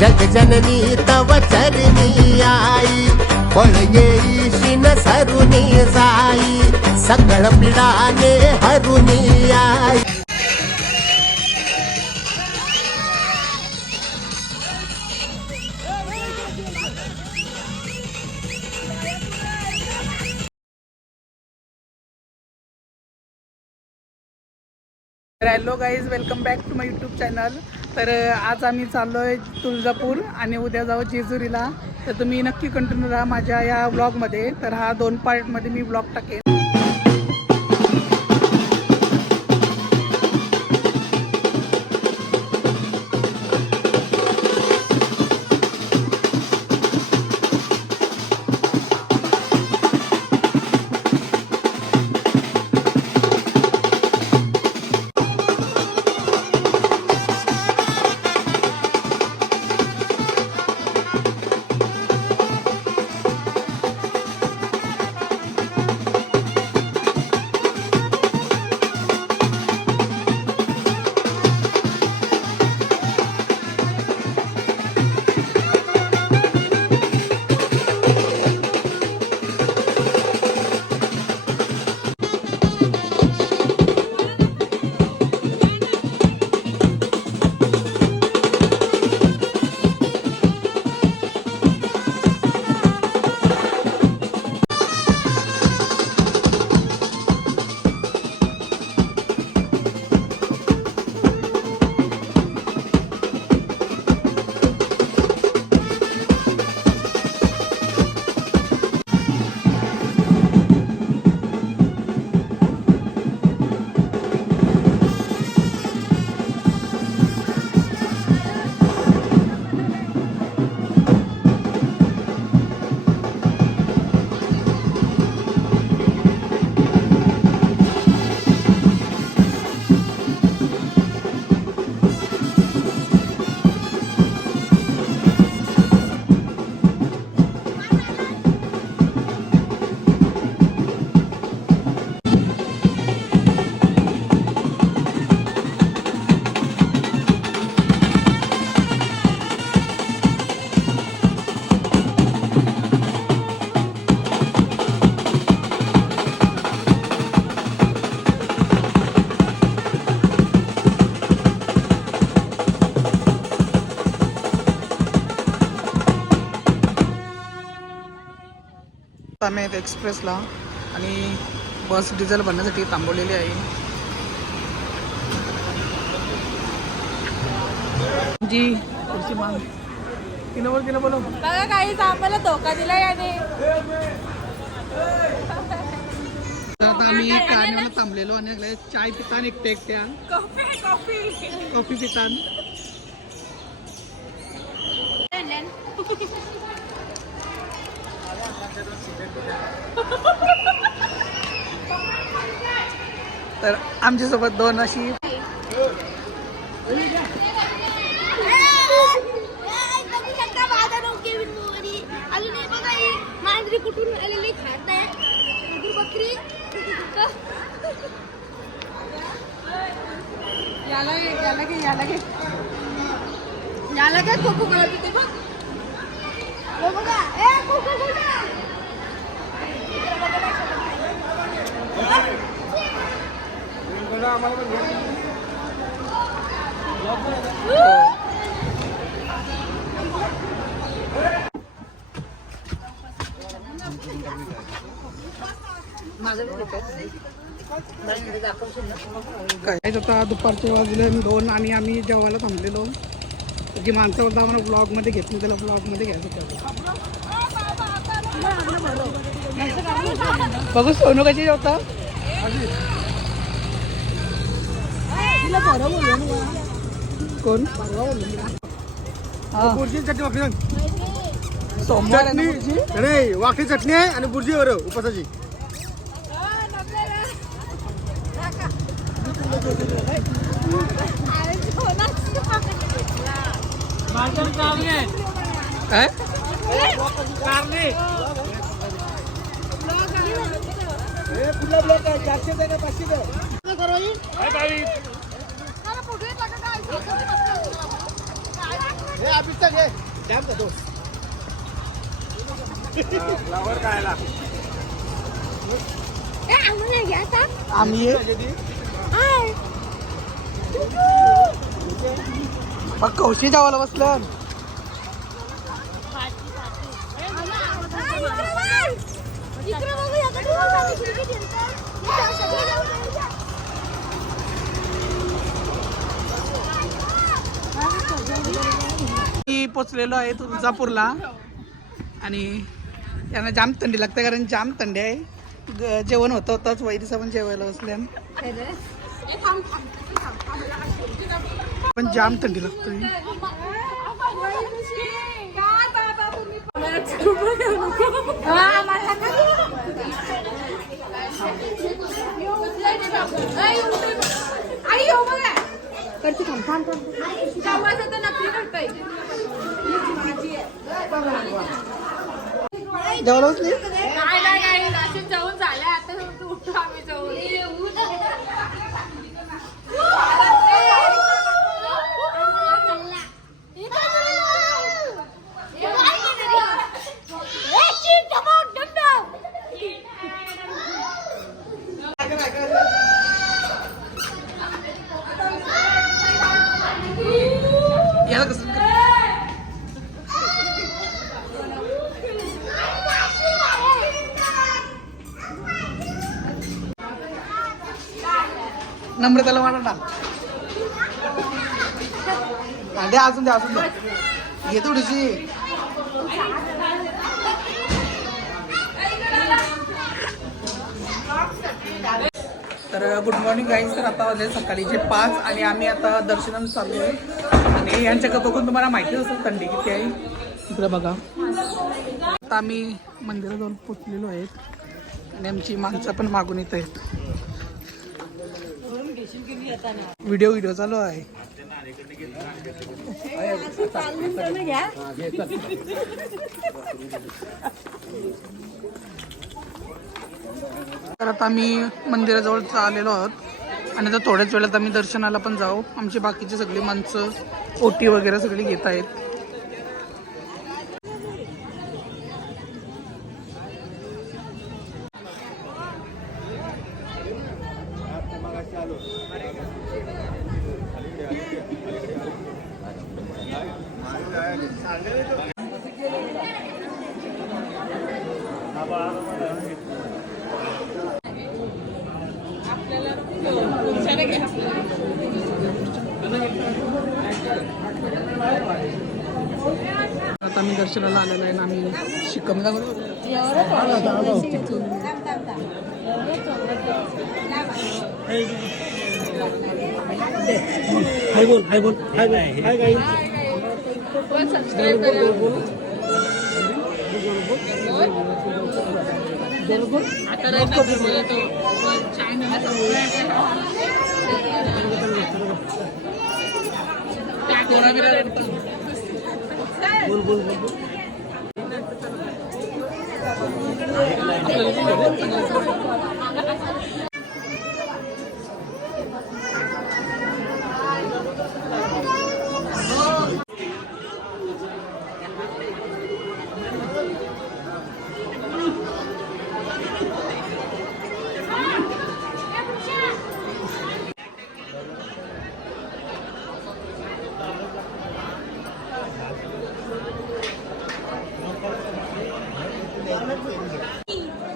जगजननी तव चरणी आई, फळ येईशिन सरुनी जाई, सकळ पिडाने हरुनी आई. Hello guys, welcome back to my YouTube channel. तर आज आम्ही चाललो आहे तुळजापूर आणि उद्या जाऊ जेजुरीला. तर तुम्ही नक्की कंटिन्यू राहा माझ्या या व्लॉगमध्ये. तर हा 2 पार्टमध्ये मी व्लॉग टाकेन. आम्ही आहेत एक्सप्रेसला आणि बस डिझेल भरण्यासाठी थांबवलेली आहे. जी पुढची माग तिनं बोलो बघा काहीच आम्हाला धोका दिला याने. आता आम्ही कारण्याला थांबलेलो आणि चाय पितान एकट्या कॉफी पितान. तर आमच्यासोबत 2 अशी मांजरी कुठून आलेली खात आहे बकरी. याला काय कोको कळत होते बघ. बघा ए कोको कोको काय आता दुपारचे वाजले 2 आणि आम्ही जेवायला थांबलेलो. जी माणसं होता आम्हाला ब्लॉगमध्ये घेतलं, त्याला ब्लॉगमध्ये घ्यायचं होतं. बघू सोनू कशी जेवता. कोण बुर्जी चटणी वाकडी सोमवार नाही वाकडी चटणी आहे आणि बुर्जी वर उपासाची. काय फुला ब्लॉक आहे 400 दे 500 दे. हे अभिषेक घे जाम का तो फ्लावर खायला आम्हाला घ्या आता. आम्ही हाय. मग कौशी जेवायला बसलं. इकडे बघूया का तुम्हाला खिडकी दिसतं? इथं सगळे जाऊन या. मी पोचलेलो आहे तुळजापूरला आणि यांना जाम थंडी लागते कारण जाम थंडी आहे. जेवण होतंच वैरीचं पण जेवायला बसल्या पण जाम थंडी लागते. जेवायला बसली नाही नाशिक जाऊन झालं आता उठतो आम्ही जाऊन. याला कसं नम्रताला वाटा टाक. द्या अजून द्या अजून द्या घे थोडीशी. तर गुड मॉर्निंग गाईज. तर आता वाजले सकाळीचे 5 आणि आम्ही आता दर्शनाला चाललो आहे आणि यांच्याकडे बघून तुम्हाला माहितीच असेल थंडी किती आहे. इकडे बघा आता आम्ही मंदिरात जाऊन पोचलेलो आहेत आणि आमची माणसं पण मागून येत आहेत. व्हिडिओ चालू आहे. तर आता आम्ही मंदिराजवळ आलेलो आहोत आणि आता थोड्याच वेळात आम्ही दर्शनाला पण जाऊ. आमची बाकीची सगळी माणसं ओटी वगैरे सगळी घेत आहेत. आता आम्ही दर्शनाला आलेलो आहे ना. आम्ही शिकमगा हाय बोल हाय बोल हाय बोल हाय गाईस. बोल बोल बोल.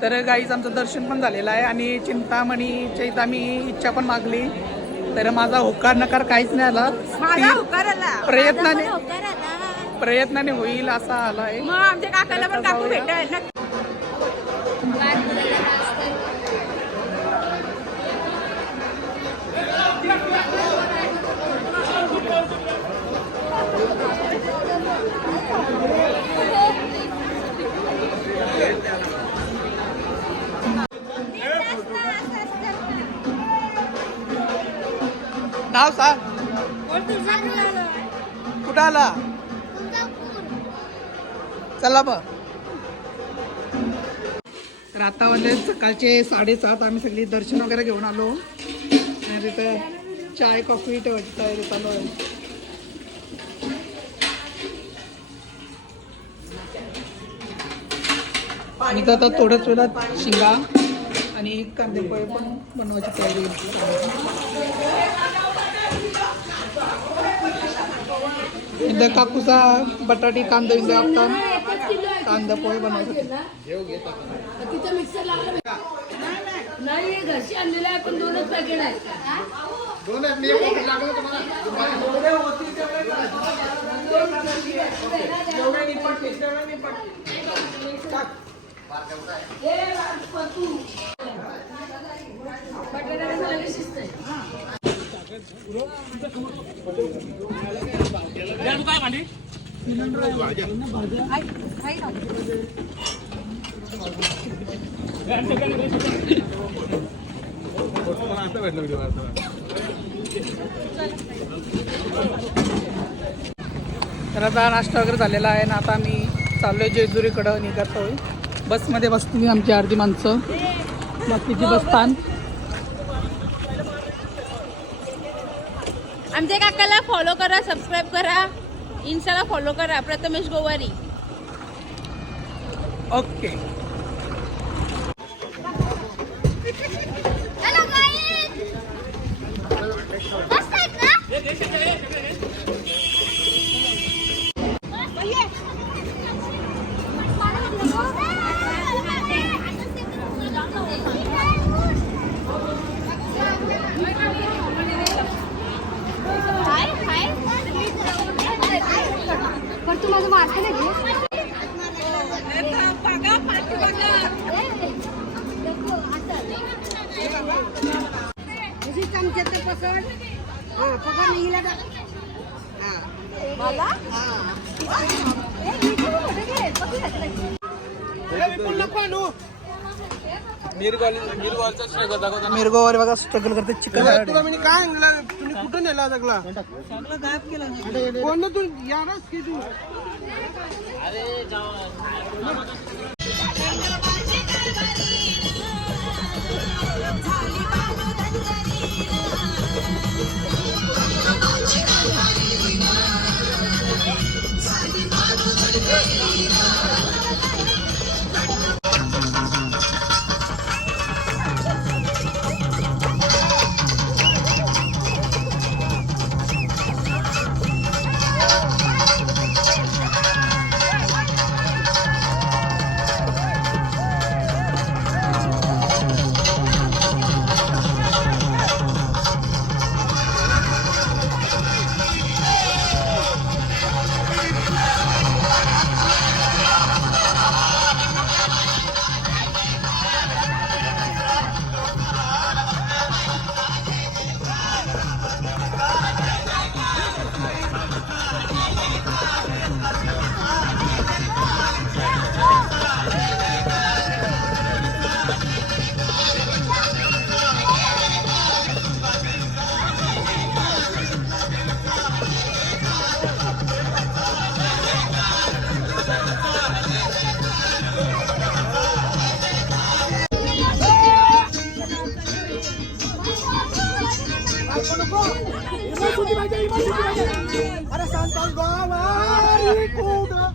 तर गाईज आमचं दर्शन पण झालेलं आहे आणि चिंतामणीच्या इथं आम्ही इच्छा पण मागली. तर माझा होकार नकार काहीच नाही आला. प्रयत्नाने होईल असा आला आहे. मग आमच्या काकाला पण काकू भेटायला नाव सांग. कुठं आला चला मग. तर आता वाजले सकाळचे 7:30. आम्ही सगळी दर्शन वगैरे घेऊन आलो आणि तिथं चाय कॉफी ठेवायची तयारी चालू आहे. आणि आता थोड्याच वेळात शिंगा आणि कांदेपोळे पण बनवायची तयारी एकदा कापूसा बटाटी कांदा विंदा आपण कांदेपोळे बनवायचे तिथं मिक्सर लागला नाही घरची आणलेला आपण 2च पॅकेट आहे तर आता नाश्ता वगैरे झालेला आहे ना आता आम्ही चाललोय जेजुरीकडं निघतोय बसमध्ये बसतील आमची अर्धी माणसं बाकीची बसतान आमच्या काकाला फॉलो करा सबस्क्राईब करा इन्स्टाला फॉलो करा Prathamesh Gowari okay hello guys मस्त आहेत ना पण तू माझं मार्क नाही मिरगोवर बघा स्ट्रगल करते चिकन तुला मी काय आणलं तुम्ही कुठं नेला सगळा कोण तू यारच की तू अरे सांगतो गावारी कुठं